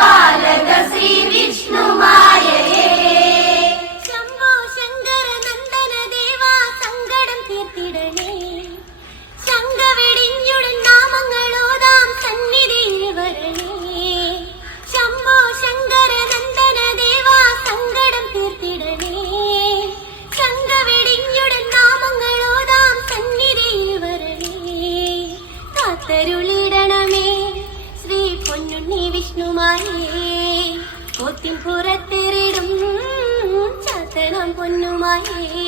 പാലക ശ്രീ വിഷ്ണുമായേ. ശംഭോ ശങ്കര നന്ദന ദേവാ സങ്കടം തീർത്തിടണേ. ശങ്ക വെടിഞ്ഞുടൻ നാമങ്ങളോതാം സന്നിധിയിൽ വരണേ. ശംഭോ ശങ്കര നന്ദന ദേവാ സങ്കടം തീർത്തിടണേ. ശങ്ക വെടിഞ്ഞുടൻ നാമങ്ങളോതാം സന്നിധിയിൽ വരണേ. കാത്തരുളിടണമേ ശ്രീ പൊന്നുണ്ണി വിഷ്ണുമായേ. പോത്തിൻ പുറത്തെറിടും ചാത്തനം പൊന്നുമായേ.